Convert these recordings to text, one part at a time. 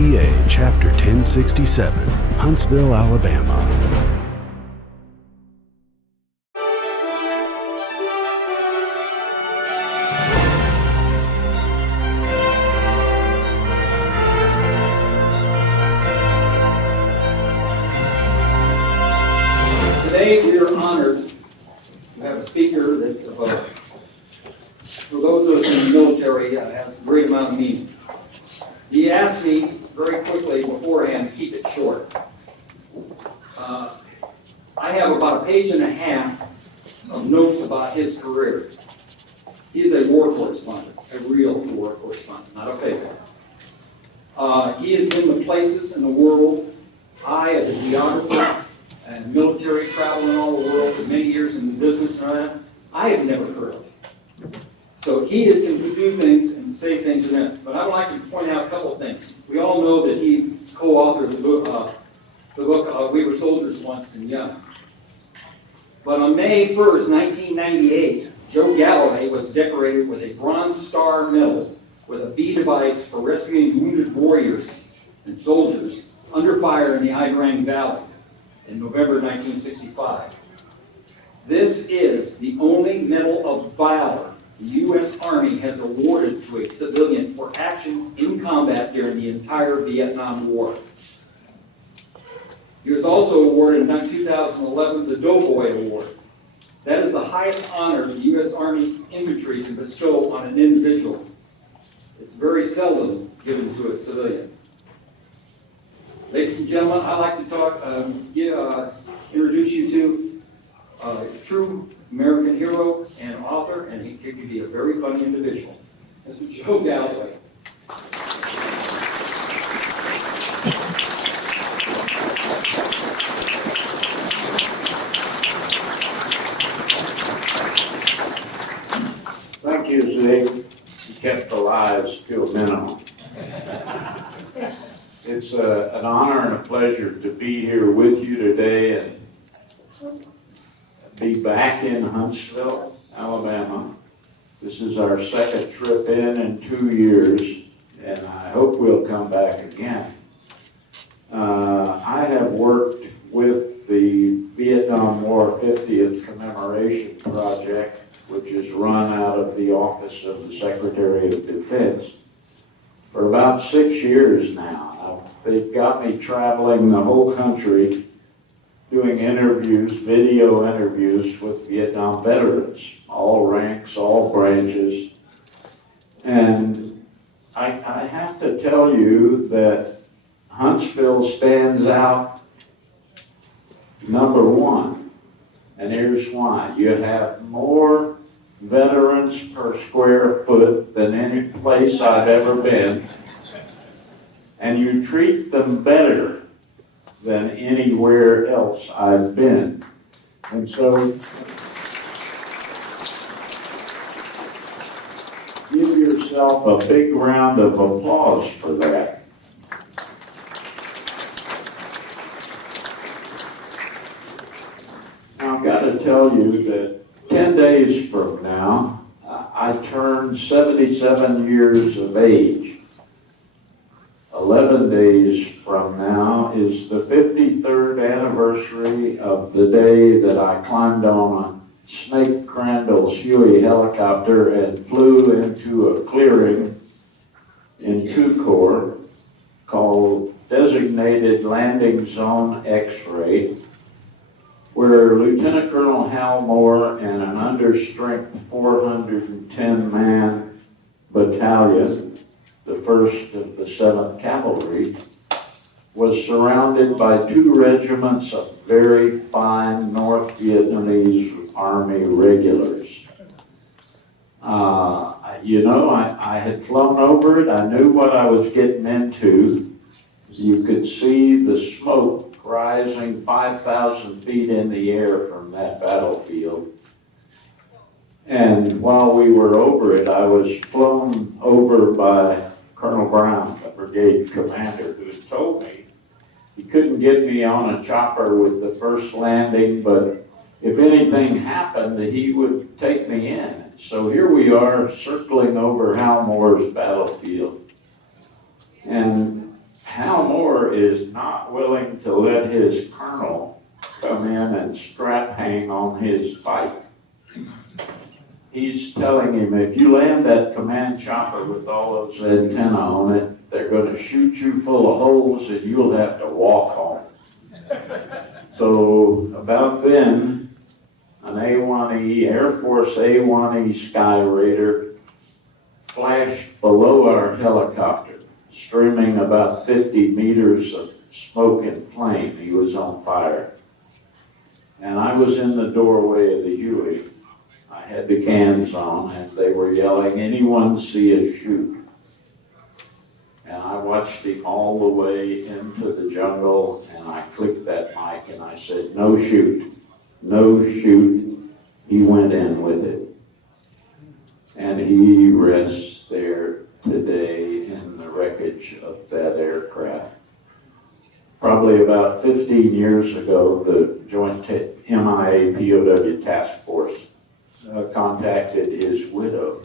TWTA Chapter 1067, Huntsville, Alabama. Today we are honored to have a speaker that, for those of us in the military, has a great amount of meaning. He asked me very quickly beforehand to keep it short. I have about a page and a half of notes about his career. He's a war correspondent, a real war correspondent, not a fake one. He has been to places in the world. I, as a geographer and military traveling all the world for many years in the business and all that, I have never heard of. So he is going to do things and say things in it. But I would like to point out a couple of things. We all know that he's co-authored the book We Were Soldiers Once and Young. But on May 1st, 1998, Joe Galloway was decorated with a Bronze Star Medal with a V device for rescuing wounded warriors and soldiers under fire in the Idrang Valley in November 1965. This is the only Medal of Valor the U.S. Army has awarded to a civilian for action in combat during the entire Vietnam War. He was also awarded in 2011 the Doughboy Award. That is the highest honor the U.S. Army infantry can bestow on an individual. It's very seldom given to a civilian. Ladies and gentlemen, I'd like to introduce you to a true American hero and author, and he could be a very funny individual. This is Joe Galloway. Thank you, Zig. You kept the lies to a minimum. It's an honor and a pleasure to be here with you today and be back in Huntsville, Alabama. This is our second trip in 2 years, and I hope we'll come back again. I have worked with the Vietnam War 50th Commemoration Project, which is run out of the Office of the Secretary of Defense, for about 6 years now. They've got me traveling the whole country doing interviews, video interviews with Vietnam veterans, all ranks, all branches. And I have to tell you that Huntsville stands out number one. And here's why. You have more veterans per square foot than any place I've ever been. And you treat them better than anywhere else I've been. And so, give yourself a big round of applause for that. Now, I've got to tell you that 10 days from now, I turn 77 years of age. 11 days from now is the 53rd anniversary of the day that I climbed on a Snake Crandall's Huey helicopter and flew into a clearing in Tucor called Designated Landing Zone X-Ray, where Lieutenant Colonel Hal Moore and an understrength 410-man battalion, the 1st of the 7th Cavalry, was surrounded by 2 regiments of very fine North Vietnamese Army regulars. I had flown over it. I knew what I was getting into. You could see the smoke rising 5,000 feet in the air from that battlefield. And while we were over it, I was flown over by Colonel Brown, the brigade commander, who had told me he couldn't get me on a chopper with the first landing, but if anything happened, he would take me in. So here we are circling over Hal Moore's battlefield. And Hal Moore is not willing to let his colonel come in and strap hang on his bike. He's telling him, if you land that command chopper with all those antennae on it, they're going to shoot you full of holes and you'll have to walk home. So about then, an A-1E, Air Force A-1E Sky Raider flashed below our helicopter, streaming about 50 meters of smoke and flame. He was on fire. And I was in the doorway of the Huey. I had the cans on, and they were yelling, anyone see us shoot? And I watched him all the way into the jungle, and I clicked that mic, and I said, no shoot, no shoot. He went in with it. And he rests there today in the wreckage of that aircraft. Probably about 15 years ago, the Joint MIA POW Task Force contacted his widow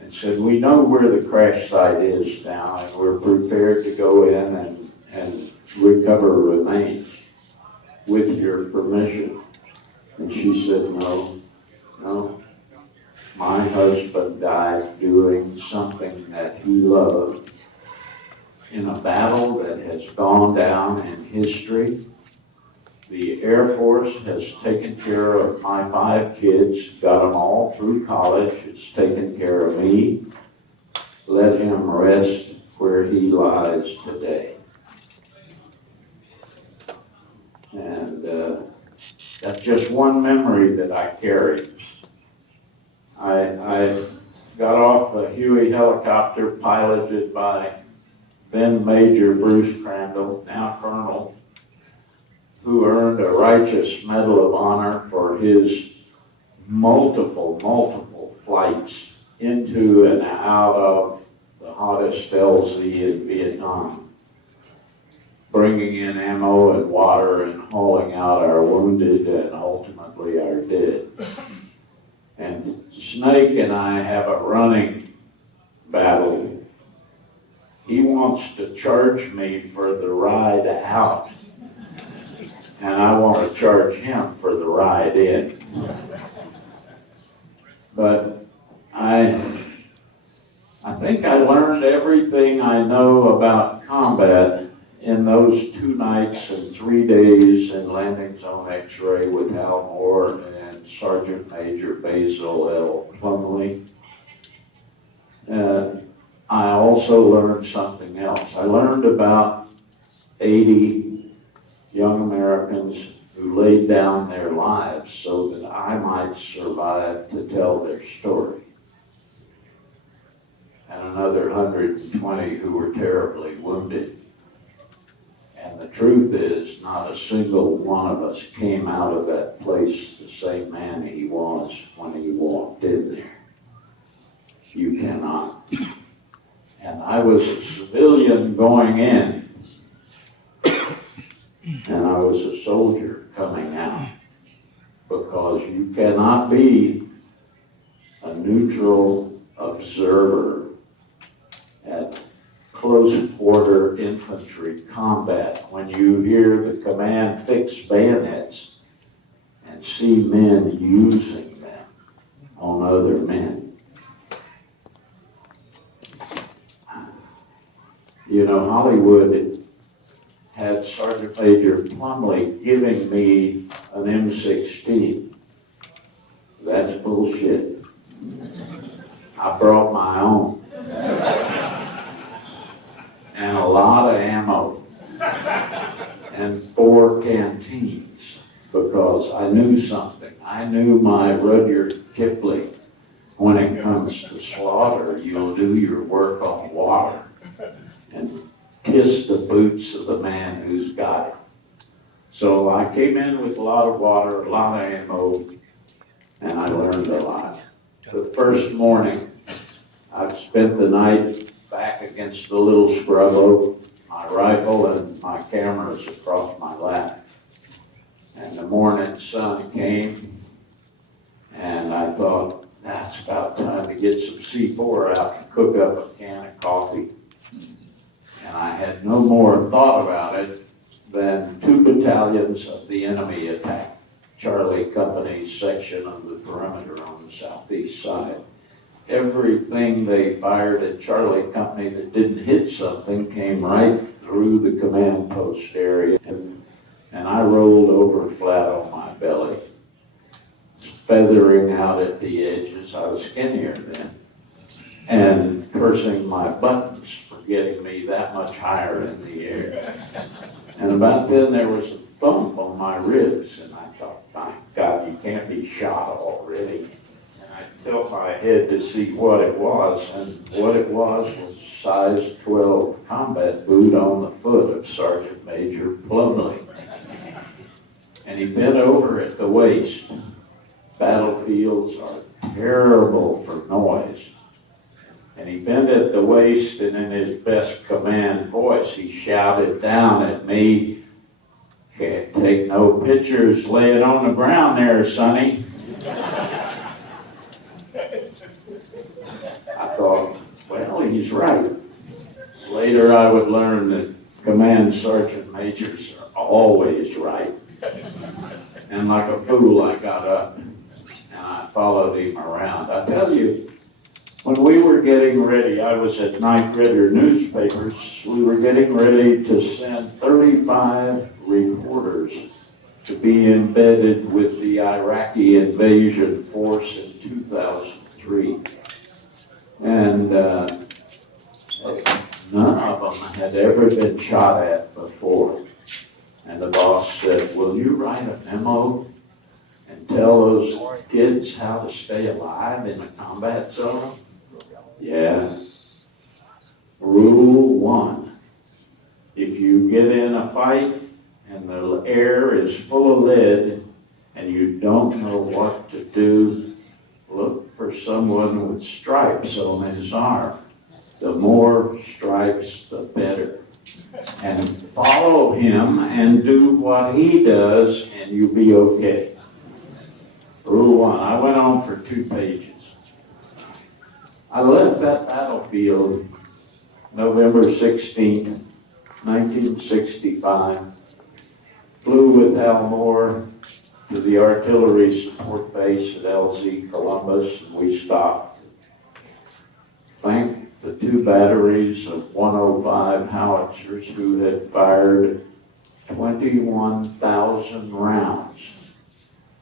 and said, we know where the crash site is now, and we're prepared to go in and recover remains with your permission. And she said, no, my husband died doing something that he loved in a battle that has gone down in history. The Air Force has taken care of my 5 kids, got them all through college. It's taken care of me. Let him rest where he lies today. And that's just one memory that I carry. I got off a Huey helicopter piloted by then Major Bruce Crandall, now Colonel, who earned a Righteous Medal of Honor for his multiple flights into and out of the hottest LZ in Vietnam, bringing in ammo and water and hauling out our wounded and ultimately our dead. And Snake and I have a running battle. He wants to charge me for the ride out, and I want to charge him for the ride in. But I think I learned everything I know about combat in those 2 nights and 3 days in Landing Zone X-ray with Hal Moore and Sergeant Major Basil L. Plumley. I also learned something else. I learned about 80 young Americans who laid down their lives so that I might survive to tell their story. And another 120 who were terribly wounded. And the truth is, not a single one of us came out of that place the same man he was when he walked in there. You cannot. And I was a civilian going in, and I was a soldier coming out, because you cannot be a neutral observer at close quarter infantry combat when you hear the command fix bayonets and see men using them on other men. You know, Hollywood had Sergeant Major Plumley giving me an M16. That's bullshit. I brought my own. And a lot of ammo. And 4 canteens. Because I knew something. I knew my Rudyard Kipling. When it comes to slaughter, you'll do your work on water. And kiss the boots of the man who's got it. So I came in with a lot of water, a lot of ammo, and I learned a lot. The first morning, I spent the night back against the little scrub oak, my rifle and my cameras across my lap. And the morning sun came, and I thought, that's about time to get some C4 out and cook up a can of coffee. And I had no more thought about it than 2 battalions of the enemy attacked Charlie Company's section of the perimeter on the southeast side. Everything they fired at Charlie Company that didn't hit something came right through the command post area. And I rolled over flat on my belly, feathering out at the edges. I was skinnier then. And cursing my buttons for getting me that much higher in the air. And about then there was a thump on my ribs, and I thought, my God, you can't be shot already. And I tilt my head to see what it was, and what it was size 12 combat boot on the foot of Sergeant Major Plumley. And he bent over at the waist. Battlefields are terrible for noise. And he bent at the waist, and in his best command voice, he shouted down at me, "Can't take no pictures, lay it on the ground there, Sonny." I thought, well, he's right. Later I would learn that command sergeant majors are always right. And like a fool, I got up and I followed him around. I tell you, when we were getting ready, I was at McClatchy Newspapers, we were getting ready to send 35 reporters to be embedded with the Iraqi invasion force in 2003. And none of them had ever been shot at before. And the boss said, "Will you write a memo and tell those kids how to stay alive in the combat zone?" Yeah. Rule 1, if you get in a fight and the air is full of lead and you don't know what to do, look for someone with stripes on his arm. The more stripes, the better. And follow him and do what he does and you'll be okay. Rule 1, I went on for 2 pages. I left that battlefield November 16th, 1965, flew with Hal Moore to the artillery support base at LZ Columbus, and we stopped. Thanked the 2 batteries of 105 howitzers who had fired 21,000 rounds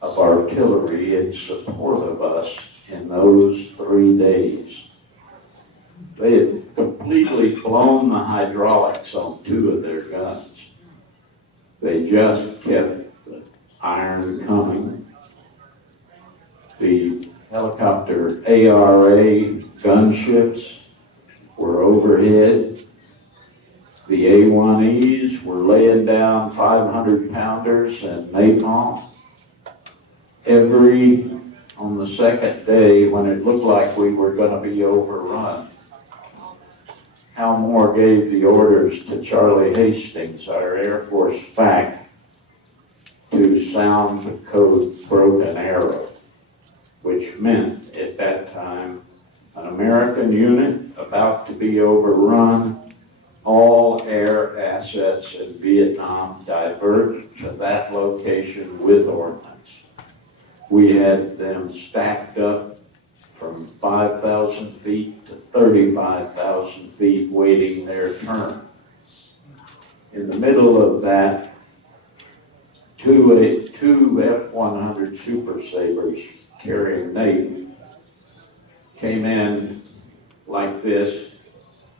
of artillery in support of us in those 3 days. They had completely blown the hydraulics on 2 of their guns. They just kept the iron coming. The helicopter ARA gunships were overhead. The A1Es were laying down 500-pounders and napalm. On the second day, when it looked like we were going to be overrun, Hal Moore gave the orders to Charlie Hastings, our Air Force FAC, to sound the code Broken Arrow, which meant at that time an American unit about to be overrun, all air assets in Vietnam divert to that location with ordnance. We had them stacked up from 5,000 feet to 35,000 feet waiting their turn. In the middle of that, two F-100 Super Sabres carrying Navy came in like this.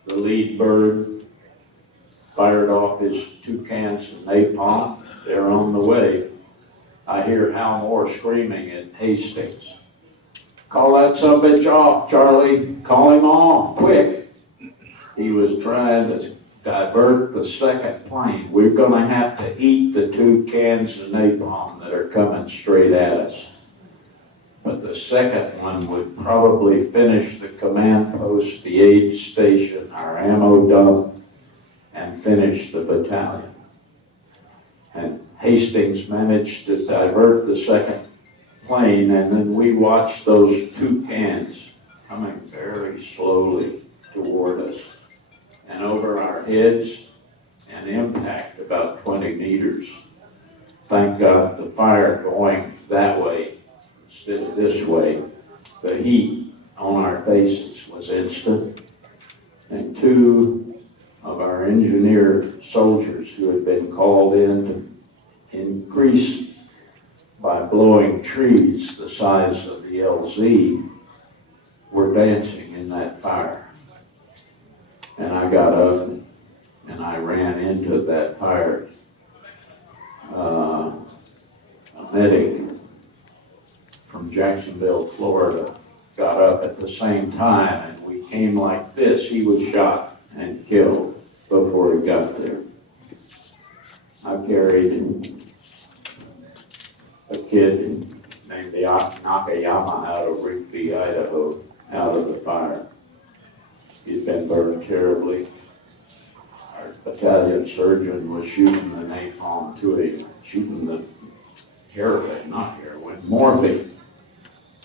The lead bird fired off his 2 cans of napalm. They're on the way. I hear Hal Moore screaming at Hastings, "Call that subbitch off, Charlie. Call him off, quick." He was trying to divert the second plane. We're going to have to eat the 2 cans of napalm that are coming straight at us. But the second one would probably finish the command post, the aid station, our ammo dump, and finish the battalion. And Hastings managed to divert the second plane, and then we watched those 2 cans coming very slowly toward us. And over our heads and impact about 20 meters. Thank God the fire going that way instead of this way. The heat on our faces was instant. And two of our engineer soldiers who had been called in to increase by blowing trees the size of the LZ were dancing in that fire. And I got up and I ran into that fire. A medic from Jacksonville, Florida, got up at the same time, and we came like this. He was shot and killed before he got there. I carried a kid named Nakayama out of Rigby, Idaho, out of the fire. He'd been burned terribly. Our battalion surgeon was shooting the napalm to him, shooting the morphine,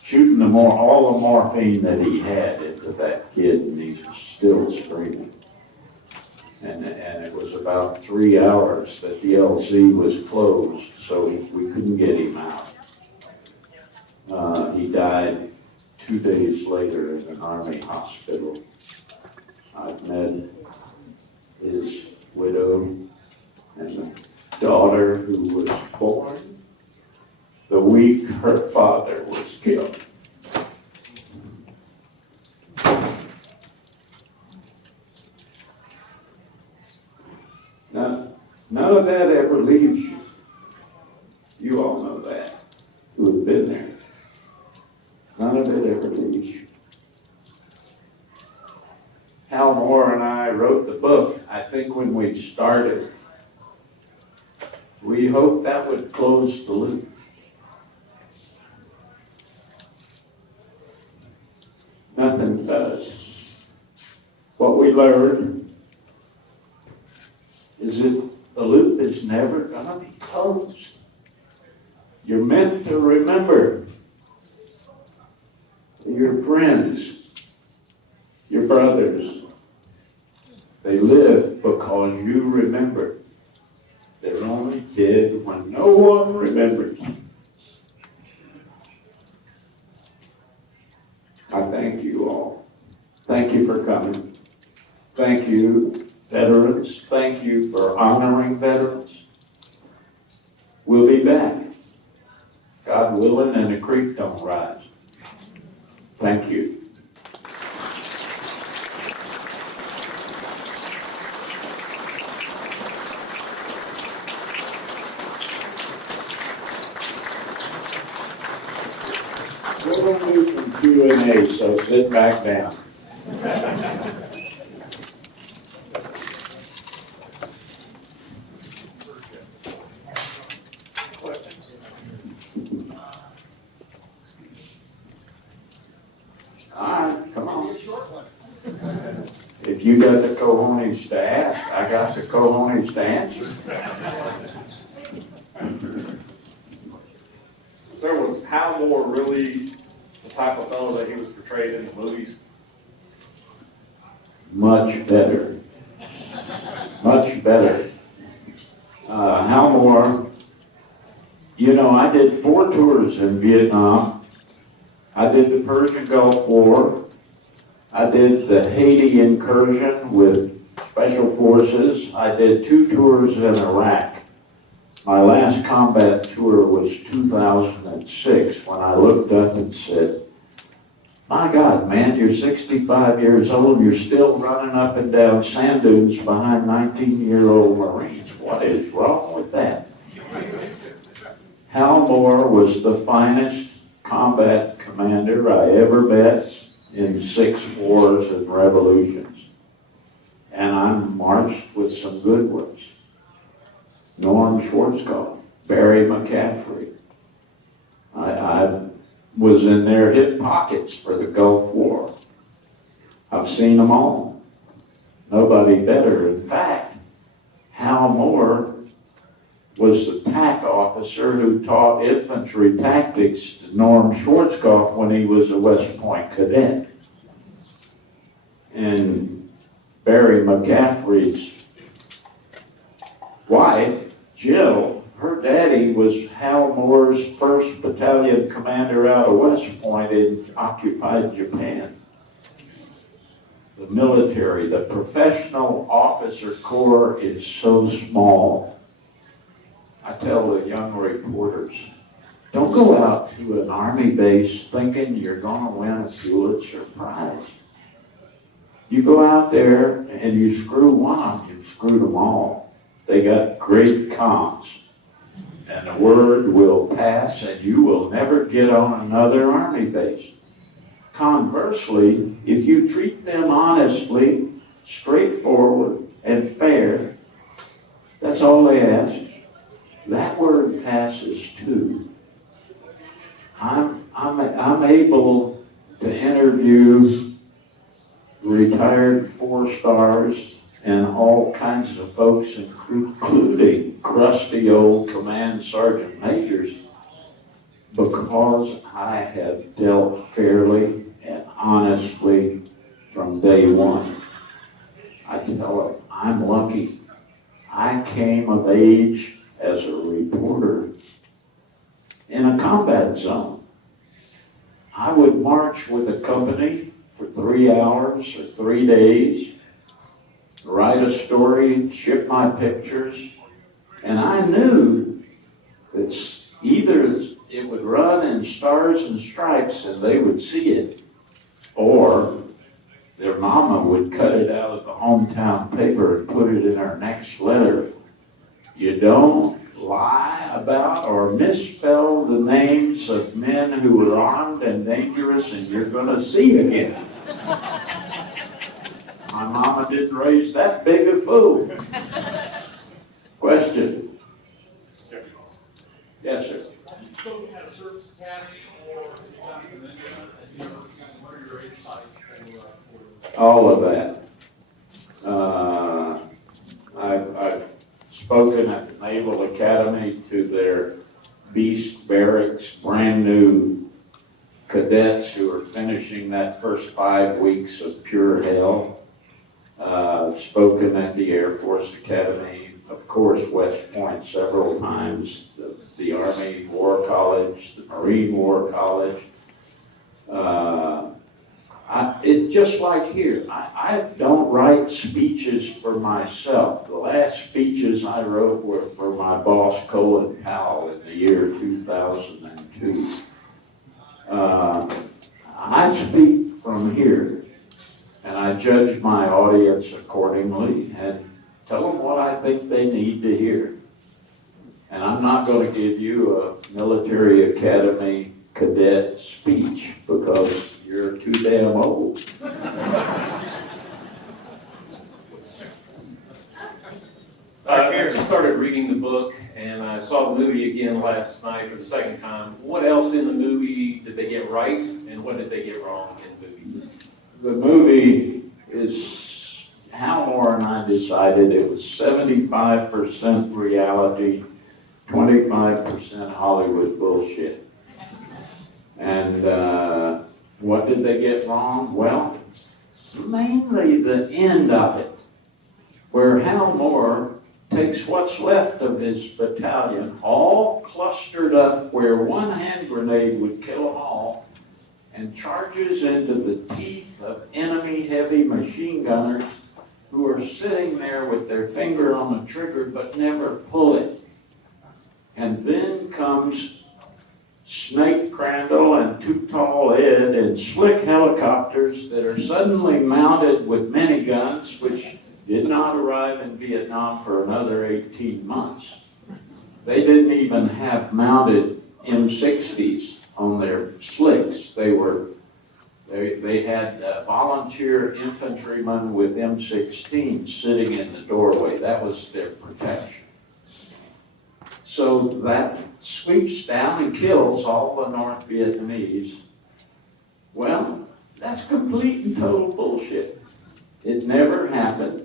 shooting all the morphine that he had into that kid, and he was still screaming. And it was about 3 hours that the LZ was closed, so we couldn't get him out. He died 2 days later in an Army hospital. I've met his widow and a daughter who was born the week her father was killed. Now, none of that ever leaves you. You all know that, who have been there. None of it ever leaves you. Hal Moore and I wrote the book, I think when we started. We hoped that would close the loop. Nothing does. What we learned is that the loop is never going to be closed. You're meant to remember your friends, your brothers. They live because you remember. They're only dead when no one remembers. I thank you all. Thank you for coming. Thank you, veterans. Thank you for honoring veterans. We'll be back, God willing, and the creek don't rise. Thank you. We're going to do some Q&A, so sit back down. All right, come on. If you got the cojones to ask, I got the cojones to answer. Sir, was Hal Moore really the type of fellow that he was portrayed in the movies? Much better. Much better. Hal Moore, you know, I did 4 tours in Vietnam. I did the Persian Gulf War. I did the Haiti incursion with Special Forces. I did 2 tours in Iraq. My last combat tour was 2006 when I looked up and said, my God, man, you're 65 years old, you're still running up and down sand dunes behind 19-year-old Marines. What is wrong with that? Hal Moore was the finest combat commander I ever met in 6 wars and revolutions. And I marched with some good ones. Norm Schwarzkopf, Barry McCaffrey. I was in their hip pockets for the Gulf War. I've seen them all. Nobody better. In fact, Hal Moore was the TAC officer who taught infantry tactics to Norm Schwarzkopf when he was a West Point cadet. And Barry Larry McCaffrey's wife, Jill, her daddy was Hal Moore's 1st Battalion commander out of West Point in occupied Japan. The military, the professional officer corps is so small. I tell the young reporters, don't go out to an Army base thinking you're going to win a Pulitzer Prize. You go out there and you screw one, you've screwed them all. They got great comms. And the word will pass and you will never get on another Army base. Conversely, if you treat them honestly, straightforward, and fair, that's all they ask. That word passes too. I'm able to interview retired 4-stars and all kinds of folks, including crusty old command sergeant majors, because I have dealt fairly and honestly from day one. I tell them, I'm lucky. I came of age as a reporter in a combat zone. I would march with a company for 3 hours or 3 days, write a story, ship my pictures, and I knew that either it would run in Stars and Stripes and they would see it, or their mama would cut it out of the hometown paper and put it in her next letter. You don't lie about or misspell the names of men who were armed and dangerous and you're going to see again. My mama didn't raise that big a fool. Question? Yes, sir. You spoke at a service academy or you know, what are your insights for All of that. I've spoken at the Naval Academy to their Beast Barracks, brand new cadets who are finishing that first 5 weeks of pure hell. Spoken at the Air Force Academy, of course, West Point several times, the Army War College, the Marine War College. It's just like here. I don't write speeches for myself. The last speeches I wrote were for my boss, Colin Powell, in the year 2002. I speak from here, and I judge my audience accordingly and tell them what I think they need to hear. And I'm not going to give you a military academy cadet speech because you're too damn old. I started reading the book and I saw the movie again last night for the second time. What else in the movie did they get right and what did they get wrong in the movie? The movie is, Hal Moore and I decided it was 75% reality, 25% Hollywood bullshit. And what did they get wrong? Well, mainly the end of it, where Hal Moore takes what's left of his battalion, all clustered up where one hand grenade would kill them all, and charges into the teeth of enemy heavy machine gunners who are sitting there with their finger on the trigger but never pull it. And then comes Snake Crandall and Too Tall Ed and slick helicopters that are suddenly mounted with miniguns, which did not arrive in Vietnam for another 18 months. They didn't even have mounted M60s on their slicks. They had volunteer infantrymen with M16s sitting in the doorway. That was their protection. So that sweeps down and kills all the North Vietnamese. Well, that's complete and total bullshit. It never happened.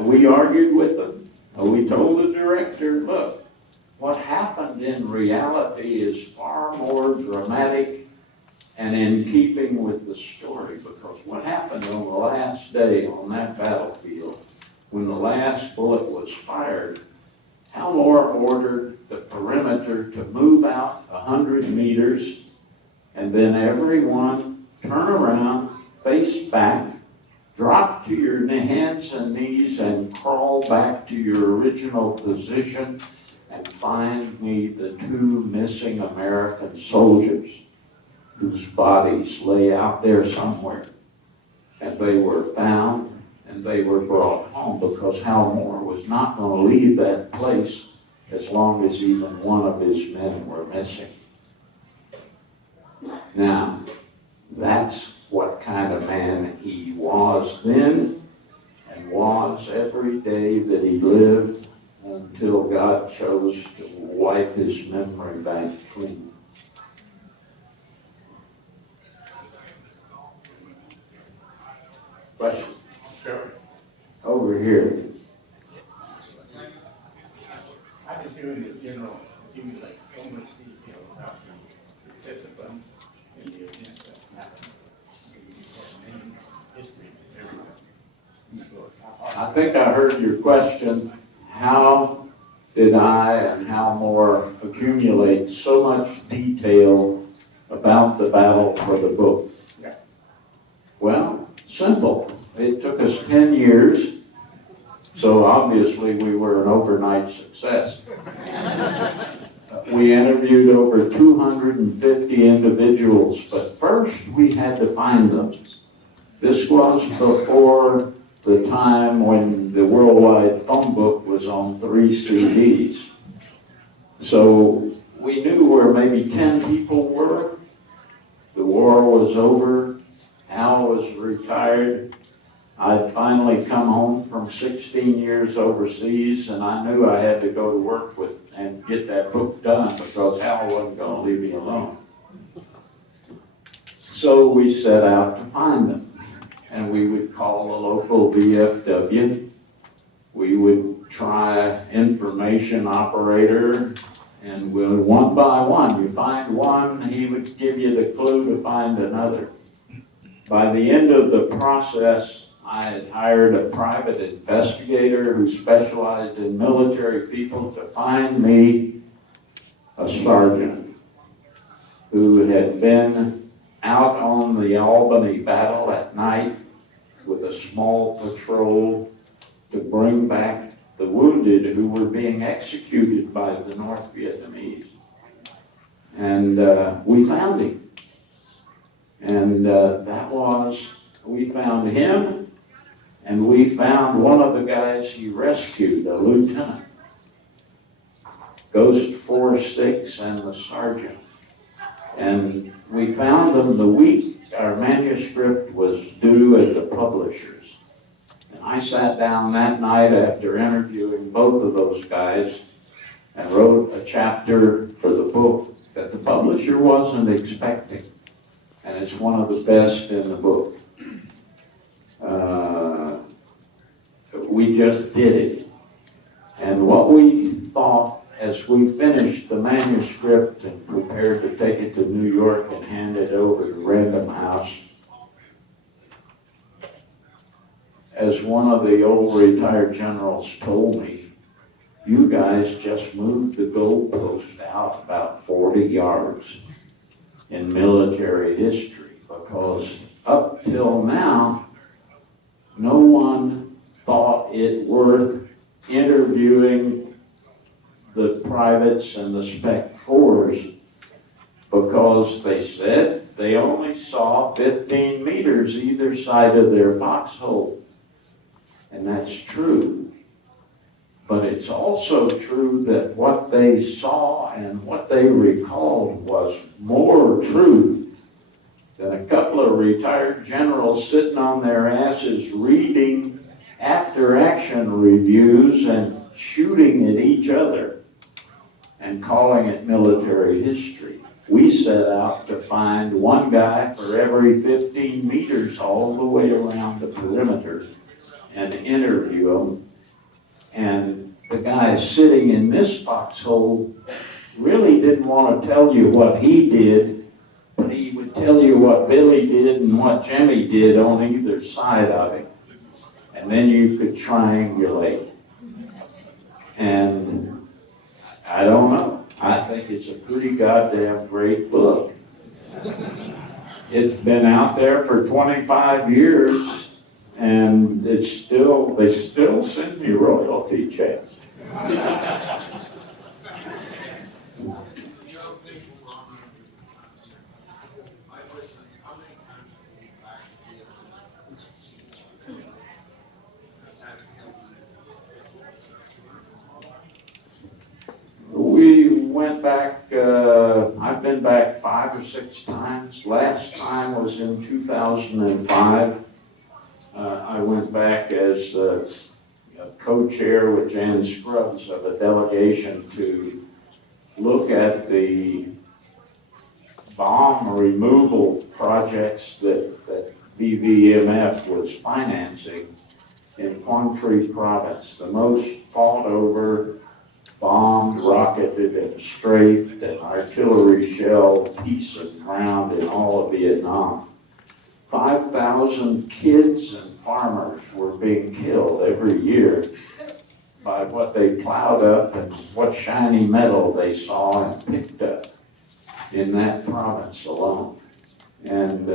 We argued with them. We told the director, look, what happened in reality is far more dramatic and in keeping with the story, because what happened on the last day on that battlefield, when the last bullet was fired, Hal Moore ordered the perimeter to move out 100 meters, and then everyone turn around, face back, drop to your hands and knees, and crawl back to your original position, and find me the 2 missing American soldiers whose bodies lay out there somewhere. And they were found and they were brought home, because Hal Moore was not going to leave that place as long as even one of his men were missing. Now, that's what kind of man he was then and was every day that he lived, until God chose to wipe his memory back clean. Question? Sure. Over here. I've been hearing the general accumulate so much detail about the participants and the events that happened. Names, histories, everything. I think I heard your question. How did I and Hal Moore accumulate so much detail about the battle for the book? Yeah. Well, simple. It took us 10 years, so obviously we were an overnight success. We interviewed over 250 individuals, but first we had to find them. This was before the time when the worldwide phone book was on 3 CDs. So we knew where maybe 10 people were. The war was over. Hal was retired. I'd finally come home from 16 years overseas, and I knew I had to go to work with and get that book done, because Hal wasn't going to leave me alone. So we set out to find them, and we would call a local VFW. We would try information operator, and one by one, you find one, he would give you the clue to find another. By the end of the process, I had hired a private investigator who specialized in military people to find me a sergeant who had been out on the Albany battle at night with a small patrol to bring back the wounded who were being executed by the North Vietnamese. And we found him. And we found him, and we found one of the guys he rescued, a lieutenant, Ghost 4-6, and the sergeant. And we found them the week our manuscript was due at the publishers. And I sat down that night after interviewing both of those guys and wrote a chapter for the book that the publisher wasn't expecting. And it's one of the best in the book. We just did it. And what we thought as we finished the manuscript and prepared to take it to New York and hand it over to Random House, as one of the old retired generals told me, you guys just moved the goalpost out about 40 yards in military history, because up till now, no one thought it worth interviewing the privates and the Spec 4s, because they said they only saw 15 meters either side of their foxhole. And that's true. But it's also true that what they saw and what they recalled was more truth than a couple of retired generals sitting on their asses reading after-action reviews and shooting at each other and calling it military history. We set out to find one guy for every 15 meters all the way around the perimeter and interview him. And the guy sitting in this foxhole really didn't want to tell you what he did, but and he would tell you what Billy did and what Jimmy did on either side of him. And then you could triangulate. And I don't know. I think it's a pretty goddamn great book. It's been out there for 25 years, and they still send me royalty checks. We went back, I've been back 5 or 6 times. Last time was in 2005. I went back as a co-chair with Jan Scruggs of a delegation to look at the bomb removal projects that BVMF was financing in Quang Tri province, the most fought over, bombed, rocketed, and strafed, and artillery shell piece of ground in all of Vietnam. 5,000 kids and farmers were being killed every year by what they plowed up and what shiny metal they saw and picked up in that province alone. And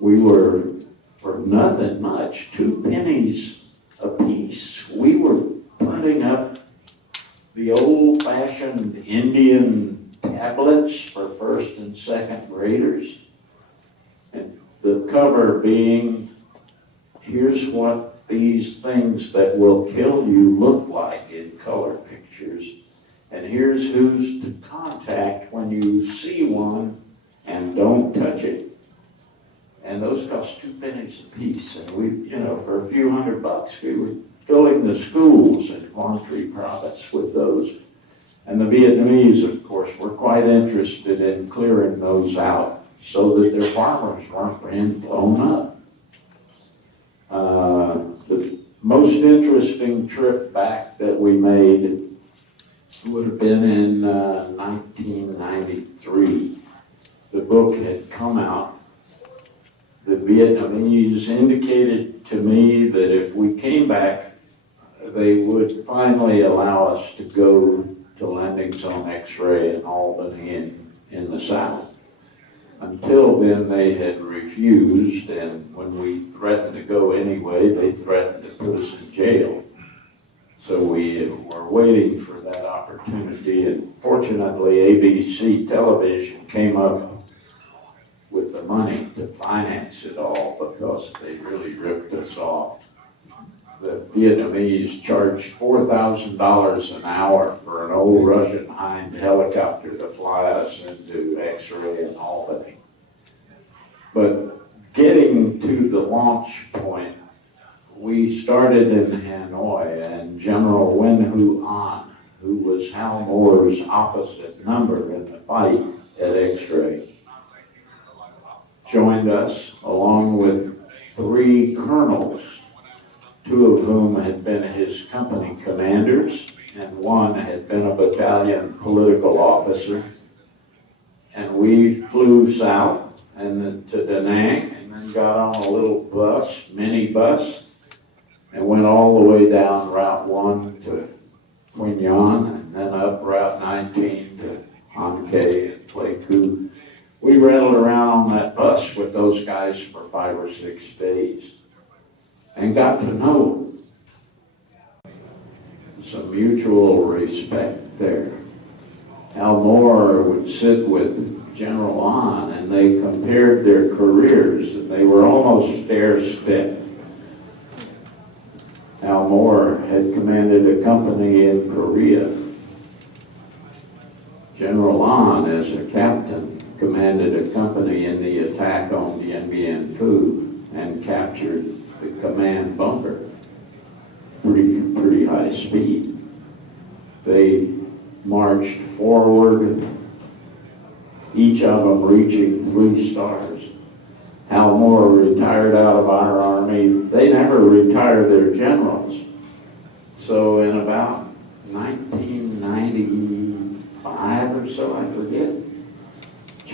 we were, for nothing much, 2 pennies a piece, we were printing up the old-fashioned Indian tablets for first and second graders. And the cover being, here's what these things that will kill you look like in color pictures. And here's who's to contact when you see one, and don't touch it. And those cost 2 pennies a piece. And we, for a few $100, we were filling the schools in Quang Tri province with those. And the Vietnamese, of course, were quite interested in clearing those out so that their farmers weren't being blown up. The most interesting trip back that we made would have been in 1993. The book had come out. The Vietnamese indicated to me that if we came back, they would finally allow us to go to landing zone X-ray in Albany in the South. Until then, they had refused, and when we threatened to go anyway, they threatened to put us in jail. So we were waiting for that opportunity, and fortunately, ABC television came up with the money to finance it all because they really ripped us off. The Vietnamese charged $4,000 an hour for an old Russian Hind helicopter to fly us into X-ray in Albany. But getting to the launch point, we started in Hanoi, and General Wen Hu An, who was Hal Moore's opposite number in the fight at X-ray, joined us along with 3 colonels, 2 of whom had been his company commanders, and 1 had been a battalion political officer. And we flew south and then to Da Nang, and then got on a little bus, mini bus, and went all the way down Route 1 to Quy Nhon, and then up Route 19 to An Khê and Pleiku. We rattled around on that bus with those guys for 5 or 6 days and got to know some mutual respect there. Al Moore would sit with General An, and they compared their careers, and they were almost stair-stepped. Al Moore had commanded a company in Korea. General An, as a captain, commanded a company in the attack on Dien Bien Phu and captured the command bunker. Pretty high speed. They marched forward, each of them reaching 3 stars. Al Moore retired out of our army. They never retired their generals. So in about 1995 or so, I forget,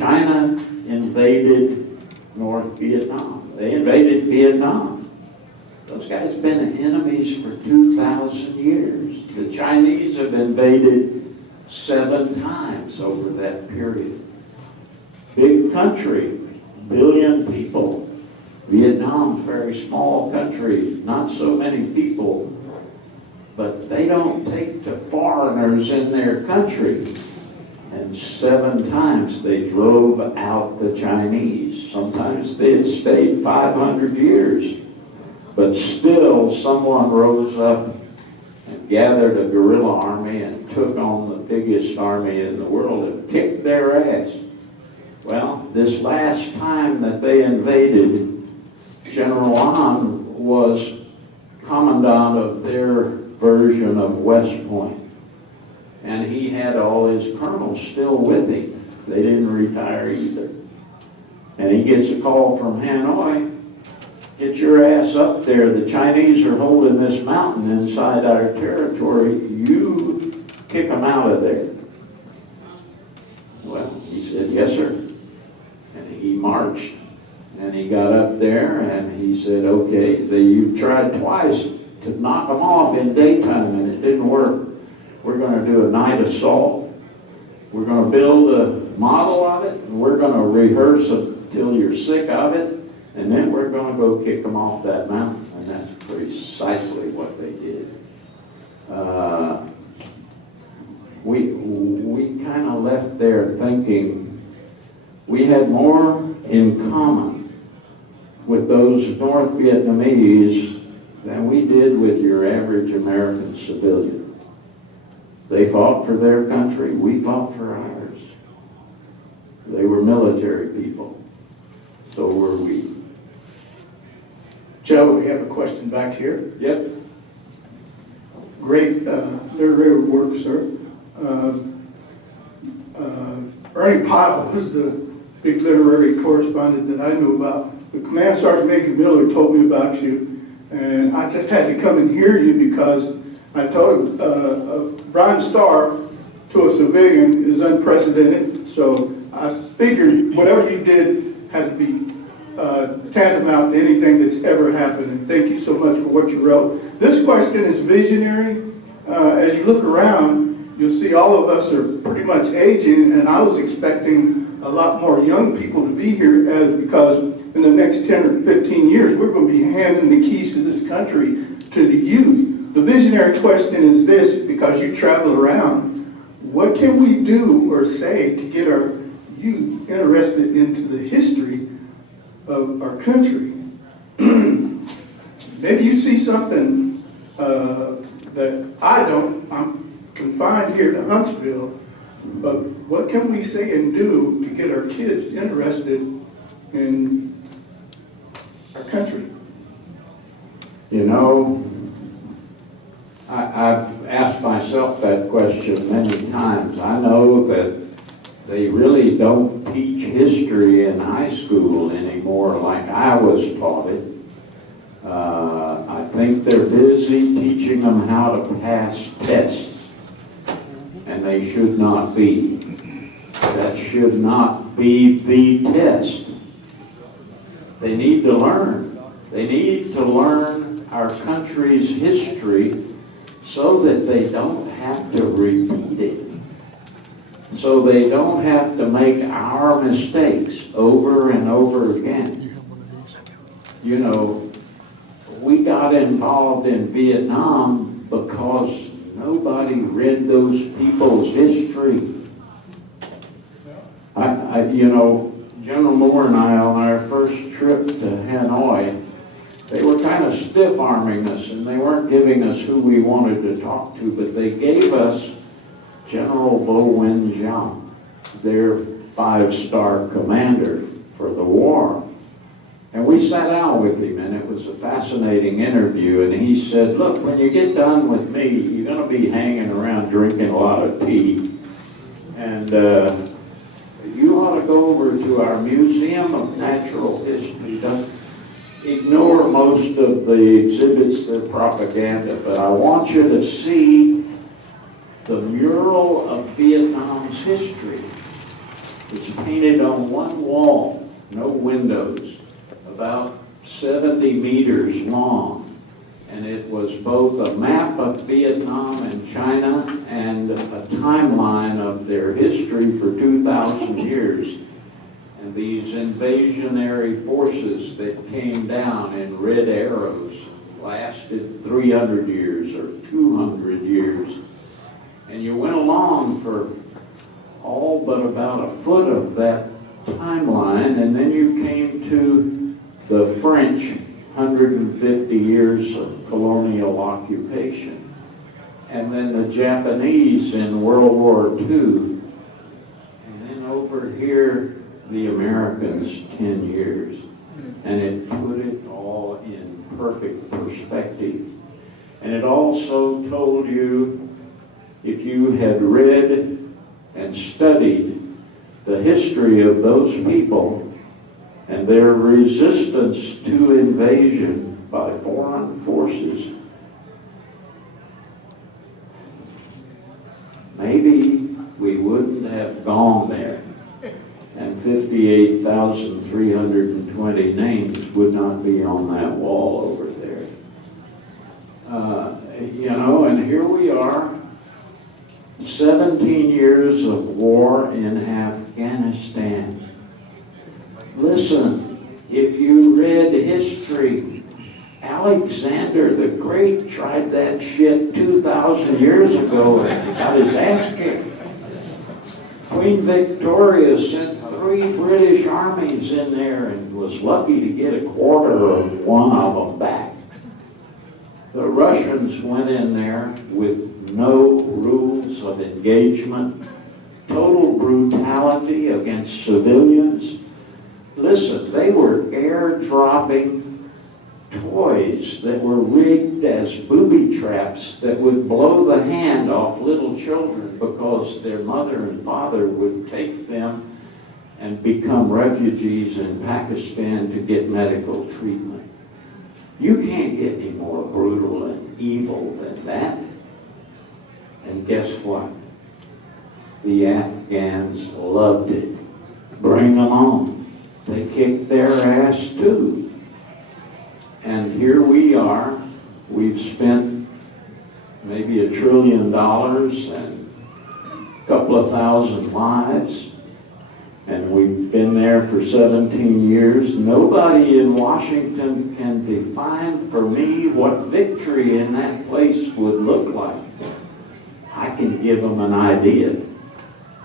China invaded North Vietnam. They invaded Vietnam. Those guys have been enemies for 2,000 years. The Chinese have invaded 7 times over that period. Big country, billion people. Vietnam's a very small country, not so many people, but they don't take to foreigners in their country. And 7 times they drove out the Chinese. Sometimes they had stayed 500 years. But still, someone rose up and gathered a guerrilla army and took on the biggest army in the world and kicked their ass. Well, this last time that they invaded, General An was commandant of their version of West Point. And he had all his colonels still with him. They didn't retire either. And he gets a call from Hanoi, get your ass up there. The Chinese are holding this mountain inside our territory. You kick them out of there. Well, he said, yes, sir. And he marched. And he got up there and he said, okay, you tried twice to knock them off in daytime and it didn't work. We're going to do a night assault. We're going to build a model of it, and we're going to rehearse until you're sick of it, and then we're going to go kick them off that mountain. And that's precisely what they did. We kind of left there thinking we had more in common with those North Vietnamese than we did with your average American civilian. They fought for their country, we fought for ours. They were military people, so were we. Joe, we have a question back here. Yep. Great literary work, sir. Ernie Pyle was the big literary correspondent that I knew about. The Command Sergeant Major Miller told me about you, and I just had to come and hear you because I told him Brian Starr to a civilian is unprecedented, so I figured whatever you did had to be tantamount to anything that's ever happened, and thank you so much for what you wrote. This question is visionary. As you look around, you'll see all of us are pretty much aging, and I was expecting a lot more young people to be here because in the next 10 or 15 years, we're going to be handing the keys to this country to the youth. The visionary question is this, because you travel around, what can we do or say to get our youth interested into the history of our country? Maybe you see something that I don't. I'm confined here to Huntsville, but what can we say and do to get our kids interested in our country? You know, I've asked myself that question many times. I know that they really don't teach history in high school anymore like I was taught it. I think they're busy teaching them how to pass tests, and they should not be. That should not be the test. They need to learn. They need to learn our country's history so that they don't have to repeat it. So they don't have to make our mistakes over and over again. You know, we got involved in Vietnam because nobody read those people's history. You know, General Moore and I, on our first trip to Hanoi, they were kind of stiff-arming us, and they weren't giving us who we wanted to talk to, but they gave us General Vo Nguyen Giang, their 5-star commander for the war. And we sat down with him, and it was a fascinating interview, and he said, look, when you get done with me, you're going to be hanging around drinking a lot of tea, and you ought to go over to our Museum of Natural History. Don't ignore most of the exhibits, they're propaganda, but I want you to see the mural of Vietnam's history. It's painted on one wall, no windows, about 70 meters long. And it was both a map of Vietnam and China and a timeline of their history for 2,000 years. And these invasionary forces that came down in red arrows lasted 300 years or 200 years. And you went along for all but about a foot of that timeline, and then you came to the French 150 years of colonial occupation, and then the Japanese in World War II, and then over here the Americans 10 years. And it put it all in perfect perspective. And it also told you, if you had read and studied the history of those people and their resistance to invasion by foreign forces, maybe we wouldn't have gone there, and 58,320 names would not be on that wall over there. And here we are, 17 years of war in Afghanistan. Listen, if you read history, Alexander the Great tried that shit 2,000 years ago and got his ass kicked. Queen Victoria sent 3 British armies in there and was lucky to get a quarter of one of them back. The Russians went in there with no rules of engagement, total brutality against civilians. Listen, they were airdropping toys that were rigged as booby traps that would blow the hand off little children because their mother and father would take them and become refugees in Pakistan to get medical treatment. You can't get any more brutal and evil than that. And guess what? The Afghans loved it. Bring them on. They kicked their ass too. And here we are. We've spent maybe $1 trillion and a couple of thousand lives. And we've been there for 17 years. Nobody in Washington can define for me what victory in that place would look like. I can give them an idea.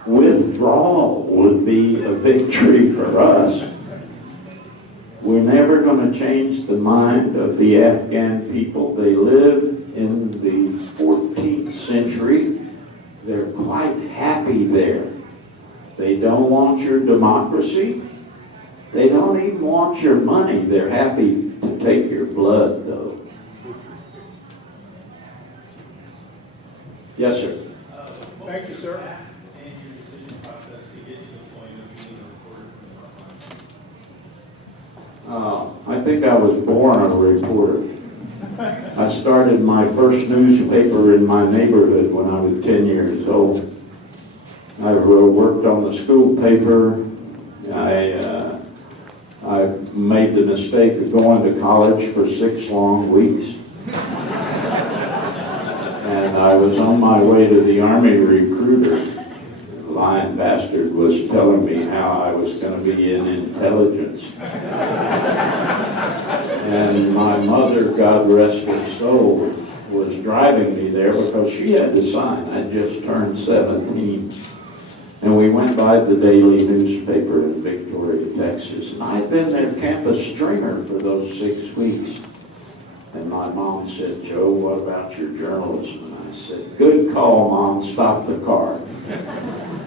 Withdrawal would be a victory for us. We're never going to change the mind of the Afghan people. They live in the 14th century. They're quite happy there. They don't want your democracy. They don't even want your money. They're happy to take your blood, though. Yes, sir. Thank you, sir. And your decision process to get to the point of being a reporter from the front line. I think I was born a reporter. I started my first newspaper in my neighborhood when I was 10 years old. I worked on the school paper. I made the mistake of going to college for 6 long weeks. And I was on my way to the Army recruiter. The lying bastard was telling me how I was going to be in intelligence. And my mother, God rest her soul, was driving me there because she had to sign. I just turned 17. And we went by the daily newspaper in Victoria, Texas. And I'd been their campus stringer for those 6 weeks. And my mom said, "Joe, what about your journalism?" And I said, "Good call, Mom, stop the car."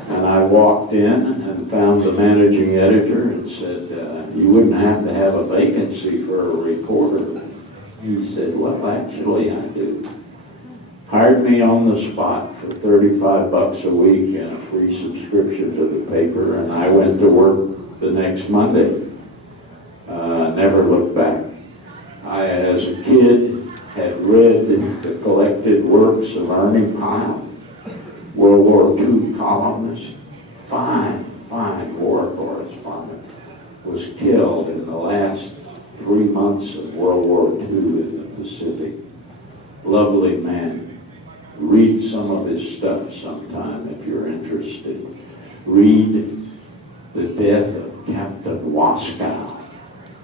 And I walked in and found the managing editor and said, "You wouldn't have to have a vacancy for a reporter." He said, "Well, actually, I do." Hired me on the spot for $35 a week and a free subscription to the paper, and I went to work the next Monday. Never looked back. I, as a kid, had read the collected works of Ernie Pyle, World War II columnist, 5 fine war correspondent, was killed in the last 3 months of World War II in the Pacific. Lovely man. Read some of his stuff sometime if you're interested. Read the death of Captain Waskow,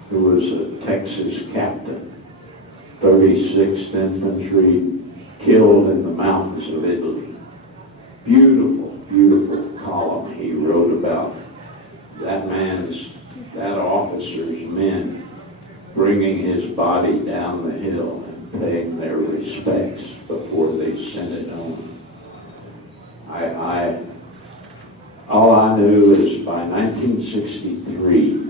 who was a Texas captain, 36th Infantry, killed in the mountains of Italy. Beautiful, beautiful column he wrote about that officer's men bringing his body down the hill and paying their respects before they sent it home. All I knew is by 1963,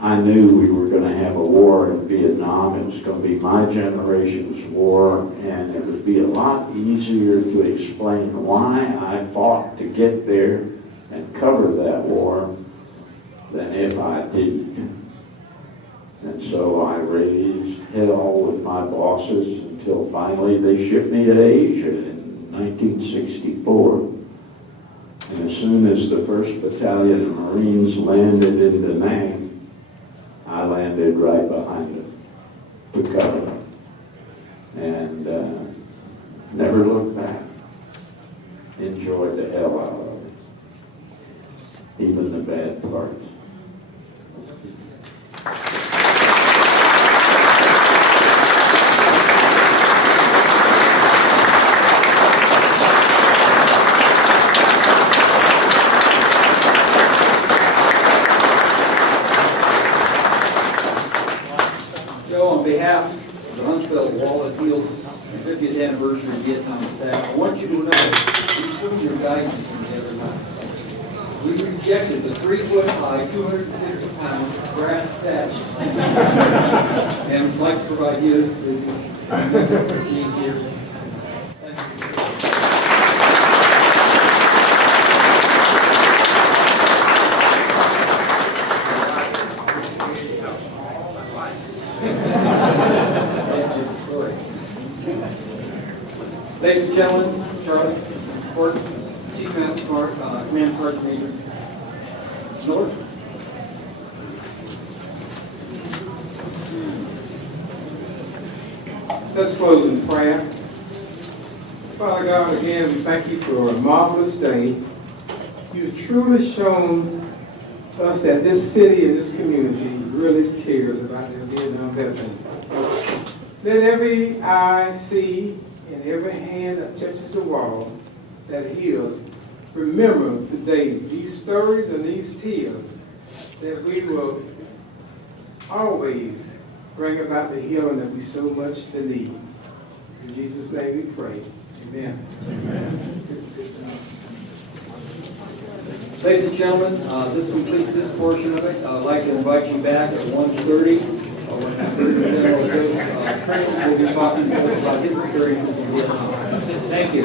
I knew we were going to have a war in Vietnam. It was going to be my generation's war, and it would be a lot easier to explain why I fought to get there and cover that war than if I didn't. And so I raised hell with my bosses until finally they shipped me to Asia in 1964. And as soon as the 1st Battalion of Marines landed in Da Nang, I landed right behind them to cover them. And never looked back. Enjoyed the hell out of it. Even the bad parts. On behalf of the Huntsville Wallet Heels 50th anniversary Vietnam staff, I want you to know we took your guidance from the other night. We rejected the 3-foot-high, 250-pound brass statue. And would like to provide you this sheet here. Thank you. Ladies and gentlemen, Charlie, Court, Chief Master Command Sergeant Major Miller. Let's close in prayer. Father God, again, we thank you for a marvelous day. You've truly shown us that this city and this community really cares about their Vietnam veterans. Let every eye see and every hand that touches the wall that heals, remember today these stories and these tears that we will always bring about the healing that we so much need. In Jesus' name we pray. Amen. Amen. Ladies and gentlemen, this completes this portion of it. I'd like to invite you back at 1:30. We'll be talking about his experiences in Vietnam. Thank you.